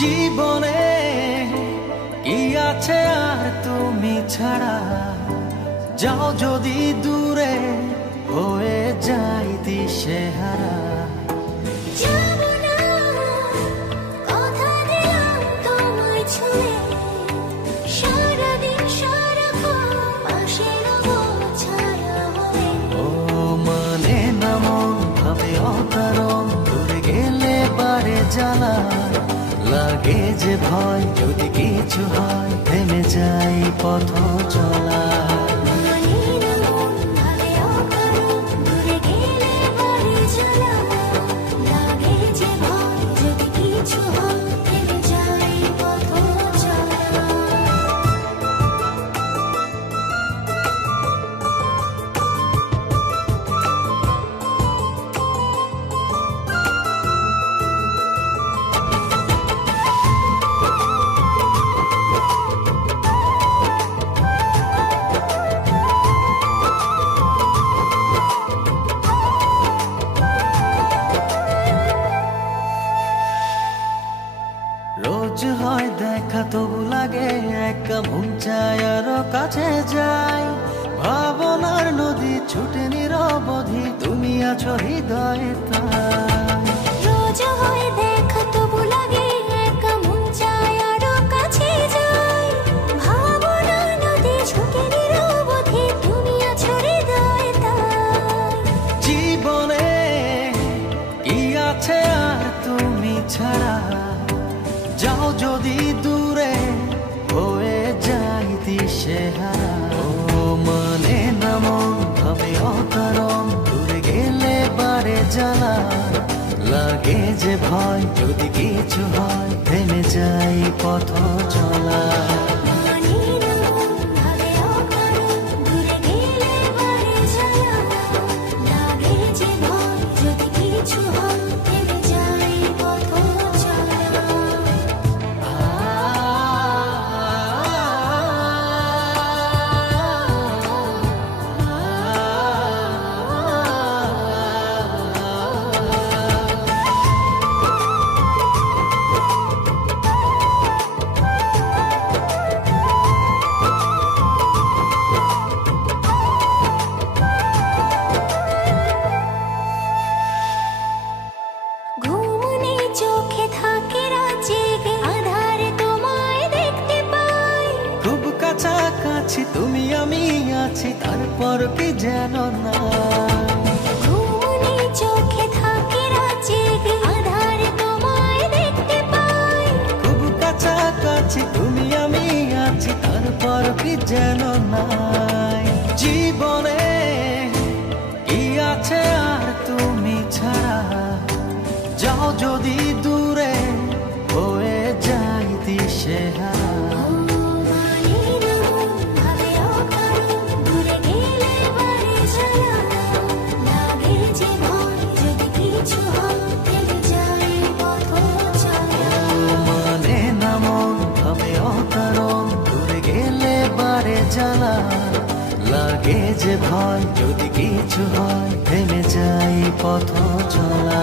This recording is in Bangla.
জীবনে কি আছে আর তুমি ছাড়া, যাও যদি দূরে হয়ে যাই দিশেহারা। যাবো না, কথা দিলাম তোমায় ছুঁয়ে, সারাদিন সারাক্ষণ পাশে রবো ছায়া হয়ে। ও মানে না মন ভাবে অকারণ, দূরে গেলে বারে জ্বালা লাগে যে ভয়, যদি কিছু হয় থেমে যাই পথ চলা। মানে না মন ভাবে অকারণ, দূরে গেলে বাড়ি জ্বালা লাগে যে ভয়, যদি কিছু হয় থেমে যাই পথ চলা। রোজ হয় দেখা তবু লাগে একা, মন চায় আরো কাছে যাই। ভাবনার নদী ছুটে নিরবধি, তুমি আছো হৃদয়ে তাই। রোজ হয় দেখা তবু লাগে একা, মন চায় আরো কাছে যাই। ভাবনার নদী ছুটে নিরবধি, তুমি আছো হৃদয়ে তাই। জীবনে কি আছে আর তুমি ছাড়া, যাও যদি দূরে হয়ে যাই দিশেহারা। ও মানে না মন ভাবে অকারণ, দূরে গেলে বারে জ্বালা লাগে যে ভয়, যদি কিছু হয় থেমে যাই পথ চলা। মানে না মন ভাবে অকারণ, দূরে গেলে বাড়ি জ্বালা লাগে যে ভয়, যদি কিছু হয় থেমে যাই পথ চলা। ঘুম নেই চোখে থাকে রাত জেগে, আধারে তোমায় দেখতে পাই। খুব কাছাকাছি তুমি আমি আছি, তারপর কি যেন না। ঘুম নেই চোখে থাকে রাত জেগে, আধারে তোমায় দেখতে পাই। খুব কাছাকাছি তুমি আমি আছি, তারপর কি যেন নাই। জীবনে কি আছে আর তুমি ছাড়া, যাও যদি দূরে হয়ে যাই দিশেহারা। মানে না মন ভাবে অকারণ, দূরে গেলে বাড়ি জ্বালা লাগে যে ভয়, যদি কিছু হয় থেমে যাই পথ চলা। মানে না মন ভাবে অকারণ, দূরে গেলে বারে জ্বালা লাগে যে ভয়, যদি কিছু হয় থেমে যাই পথ চলা।